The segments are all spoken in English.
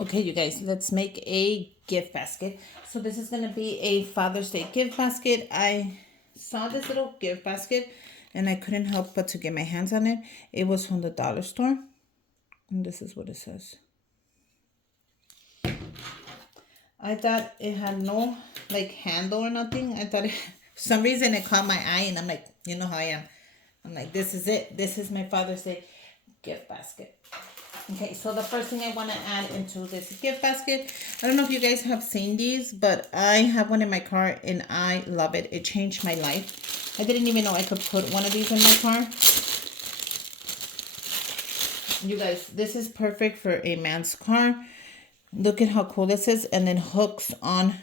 Okay, you guys, let's make a gift basket. So this is going to be a Father's Day gift basket. I saw this little gift basket and I couldn't help but to get my hands on it. It was from the dollar store. And this is what it says. I thought it had no like handle or nothing. I thought for some reason it caught my eye and I'm like, you know how I am. I'm like, this is it. This is my Father's Day gift basket. Okay, so the first thing I want to add into this gift basket, I don't know if you guys have seen these, but I have one in my car and I love it. It changed my life. I didn't even know I could put one of these in my car. You guys, this is perfect for a man's car. Look at how cool this is, and then hooks on.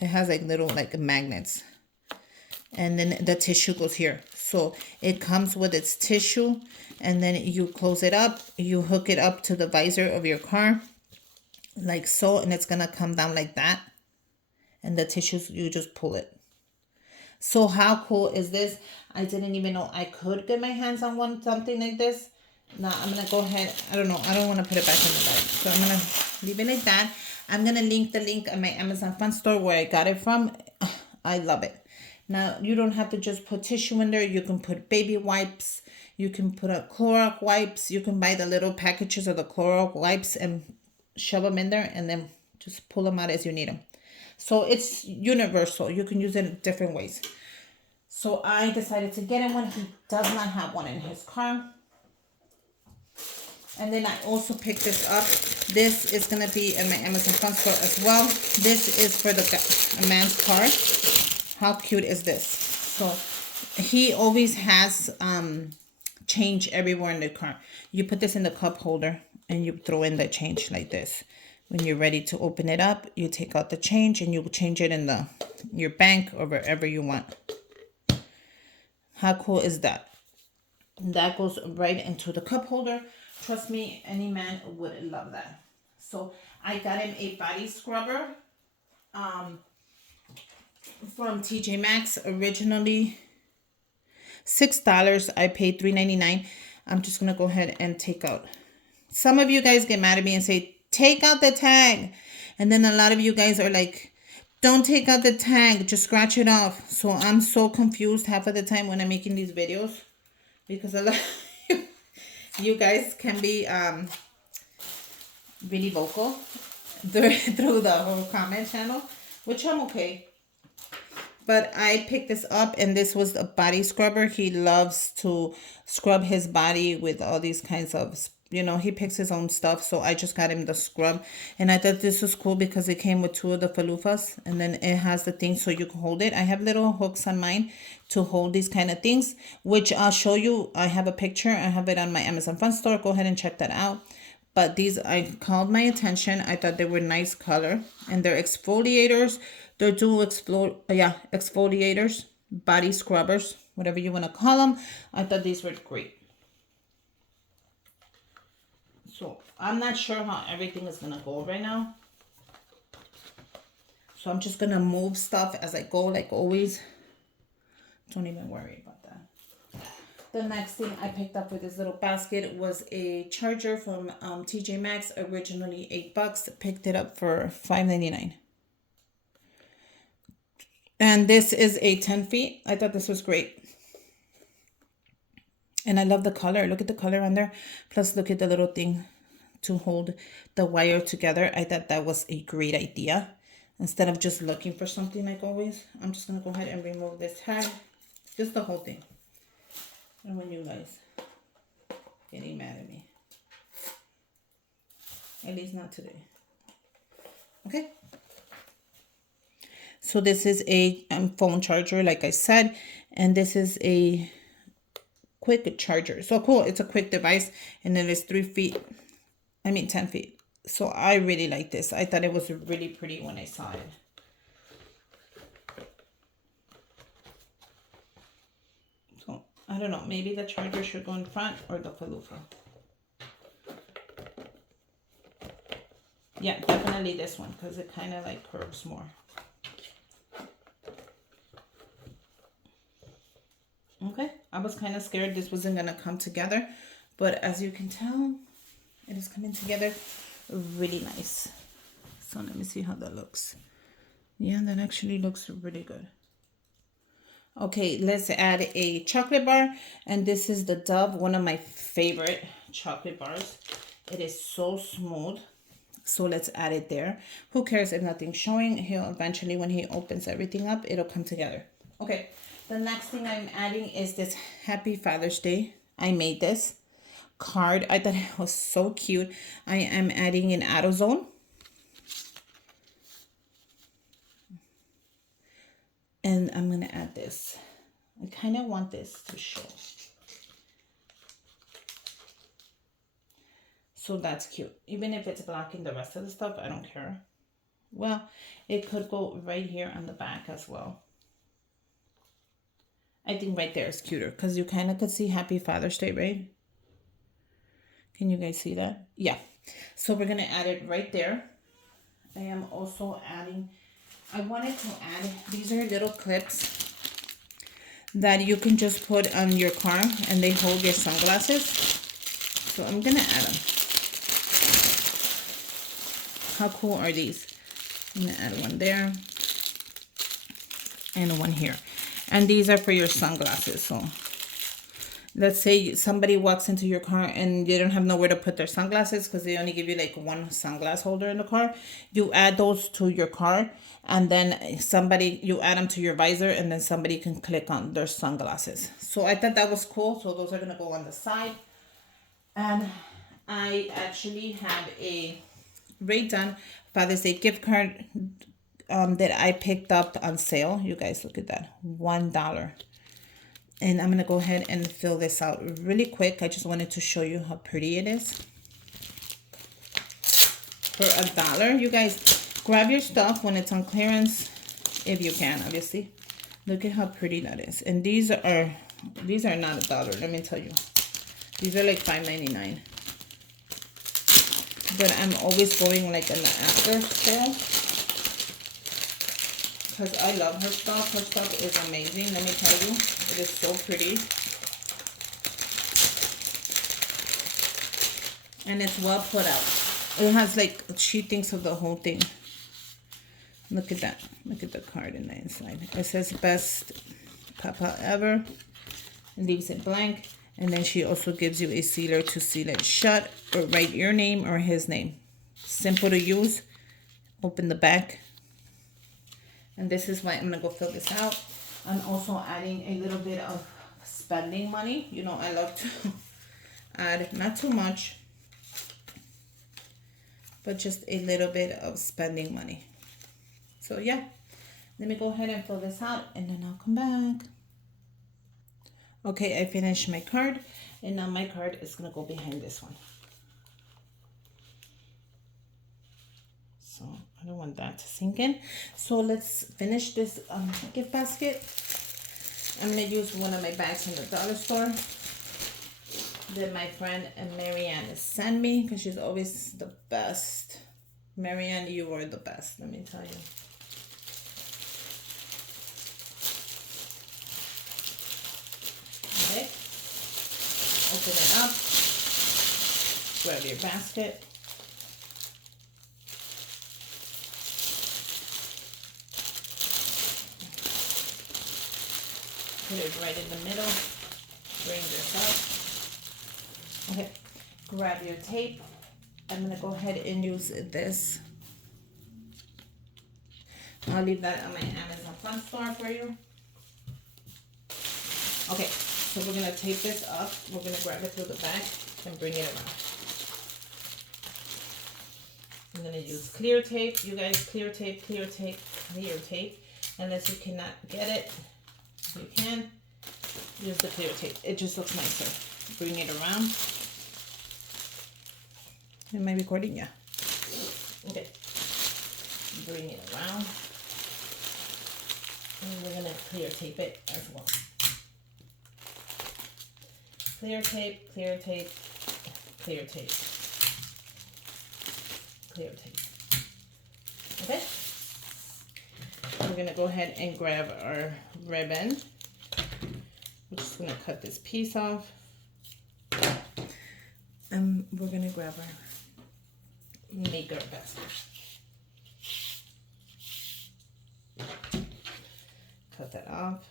It has like little like magnets, and then the tissue goes here. So it comes with its tissue, and then you close it up, you hook it up to the visor of your car like so, and it's gonna come down like that, and the tissues, you just pull it. So how cool is this? I didn't even know I could get my hands on something like this. Now I'm gonna go ahead, I don't know, I don't want to put it back in the bag, so I'm gonna leave it like that. I'm gonna link the link on my Amazon Fun Store where I got it from. I love it. Now you don't have to just put tissue in there. You can put baby wipes, you can put a Clorox wipes, you can buy the little packages of the Clorox wipes and shove them in there and then just pull them out as you need them. So it's universal. You can use it in different ways. So I decided to get him one. He does not have one in his car. And then I also picked this up. This is going to be in my Amazon Fun Store as well. This is for a man's car. How cute is this? So he always has change everywhere in the car. You put this in the cup holder and you throw in the change like this. When you're ready to open it up, you take out the change and you change it in your bank or wherever you want. How cool is that? That goes right into the cup holder. Trust me, any man would love that. So I got him a body scrubber from TJ Maxx. Originally $6. I paid $3.99. I'm just gonna go ahead and take out. Some of you guys get mad at me and say, take out the tag. And then a lot of you guys are like, don't take out the tag, just scratch it off. So I'm so confused half of the time when I'm making these videos, because a lot of you guys can be really vocal through the whole comment channel, which I'm okay. But I picked this up and this was a body scrubber. He loves to scrub his body with all these kinds of, he picks his own stuff. So I just got him the scrub. And I thought this was cool because it came with 2 of the falufas. And then it has the thing so you can hold it. I have little hooks on mine to hold these kind of things, which I'll show you. I have a picture. I have it on my Amazon Fun Store. Go ahead and check that out. But these, I called my attention. I thought they were nice color. And they're exfoliators. They're dual exfoliators, body scrubbers, whatever you want to call them. I thought these were great. So I'm not sure how everything is going to go right now. So I'm just going to move stuff as I go, like always. Don't even worry about that. The next thing I picked up with this little basket was a charger from TJ Maxx. Originally $8. Picked it up for $5.99. And this is a 10 feet. I thought this was great. And I love the color. Look at the color on there. Plus, look at the little thing to hold the wire together. I thought that was a great idea. Instead of just looking for something like always, I'm just going to go ahead and remove this tag. Just the whole thing. And when you guys getting mad at me. At least not today. Okay. So this is a phone charger, like I said, and this is a quick charger. So cool. It's a quick device, and then it's 10 feet. So I really like this. I thought it was really pretty when I saw it. So I don't know. Maybe the charger should go in front or the falufa. Yeah, definitely this one because it kind of like curves more. Okay, I was kind of scared this wasn't going to come together, but as you can tell, It is coming together really nice. So let me see how that looks. Yeah, that actually looks really good. Okay, let's add a chocolate bar. And this is the Dove, one of my favorite chocolate bars. It is so smooth. So let's add it there. Who cares if nothing's showing? He'll eventually, when he opens everything up, it'll come together. Okay, the next thing I'm adding is this Happy Father's Day. I made this card. I thought it was so cute. I am adding an AutoZone. And I'm going to add this. I kind of want this to show. So that's cute. Even if it's blocking the rest of the stuff, I don't care. Well, it could go right here on the back as well. I think right there is cuter because you kind of could see Happy Father's Day, right? Can you guys see that? Yeah. So we're going to add it right there. I am also adding, I wanted to add, these are little clips that you can just put on your car and they hold your sunglasses. So I'm going to add them. How cool are these? I'm going to add one there and one here. And these are for your sunglasses. So let's say somebody walks into your car and you don't have nowhere to put their sunglasses because they only give you like one sunglass holder in the car. You add those to your car and then you add them to your visor and then somebody can click on their sunglasses. So I thought that was cool. So those are going to go on the side. And I actually have a Rae Dunn Father's Day gift card that I picked up on sale. You guys look at that, $1. And I'm gonna go ahead and fill this out really quick. I just wanted to show you how pretty it is. For $1, you guys grab your stuff when it's on clearance, if you can, obviously. Look at how pretty that is. And these are not $1, let me tell you. These are like $5.99. But I'm always going like in the after sale because I love her stuff. Her stuff is amazing, let me tell you. It is so pretty. And it's well put out. It has like, she thinks of the whole thing. Look at that. Look at the card in the inside. It says best papa ever. It leaves it blank. And then she also gives you a sealer to seal it shut or write your name or his name. Simple to use. Open the back. And this is why I'm going to go fill this out. I'm also adding a little bit of spending money. You know, I love to add not too much, but just a little bit of spending money. So yeah, let me go ahead and fill this out and then I'll come back. Okay, I finished my card and now my card is gonna go behind this one. So I don't want that to sink in. So let's finish this gift basket. I'm gonna use one of my bags from the dollar store that my friend Marianne sent me because she's always the best. Marianne, you are the best, let me tell you. Okay, open it up, grab your basket. Put it right in the middle, bring this up. Okay, grab your tape. I'm gonna go ahead and use this. I'll leave that on my Amazon Fun Store for you. Okay, so we're gonna tape this up. We're gonna grab it through the back and bring it around. I'm gonna use clear tape. You guys, clear tape, clear tape, clear tape. Unless you cannot get it, if you can, use the clear tape. It just looks nicer. Bring it around. Am I recording? Yeah. Okay. Bring it around. And we're gonna clear tape it as well. Clear tape, clear tape, clear tape, clear tape. Okay. We're gonna go ahead and grab our ribbon. We're just gonna cut this piece off. we're gonna grab our maker basket. Cut that off.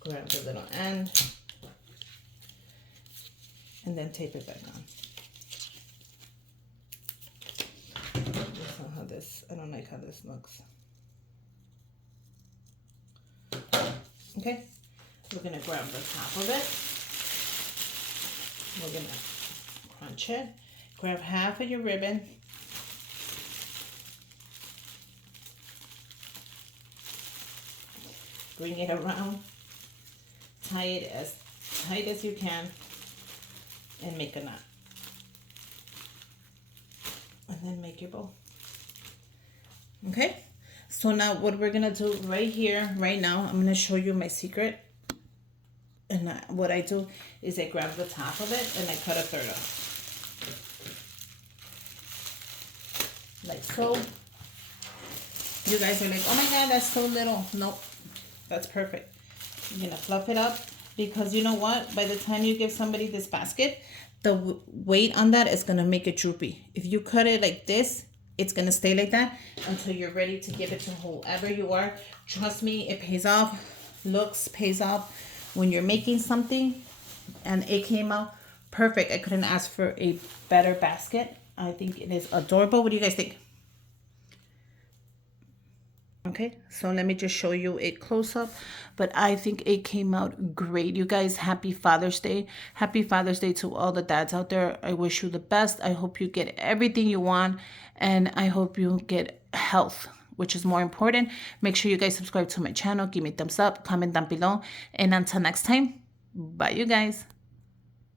Grab the little end. And then tape it back on. That's not how this, I don't like how this looks. Okay, we're gonna grab the top of it. We're gonna crunch it. Grab half of your ribbon. Bring it around. Tie it as tight as you can. And make a knot. And then make your bow. Okay? So now what we're going to do right here, right now, I'm going to show you my secret. And what I do is I grab the top of it and I cut a third off. Like so. You guys are like, oh my God, that's so little. Nope. That's perfect. You're going to fluff it up. Because you know what? By the time you give somebody this basket, the weight on that is going to make it droopy. If you cut it like this, it's going to stay like that until you're ready to give it to whoever you are. Trust me, it pays off. Looks pays off when you're making something. And it came out perfect. I couldn't ask for a better basket. I think it is adorable. What do you guys think? Okay, so let me just show you a close-up, but I think it came out great. You guys, happy Father's Day. Happy Father's Day to all the dads out there. I wish you the best. I hope you get everything you want, and I hope you get health, which is more important. Make sure you guys subscribe to my channel. Give me a thumbs up, comment down below, and until next time, bye you guys.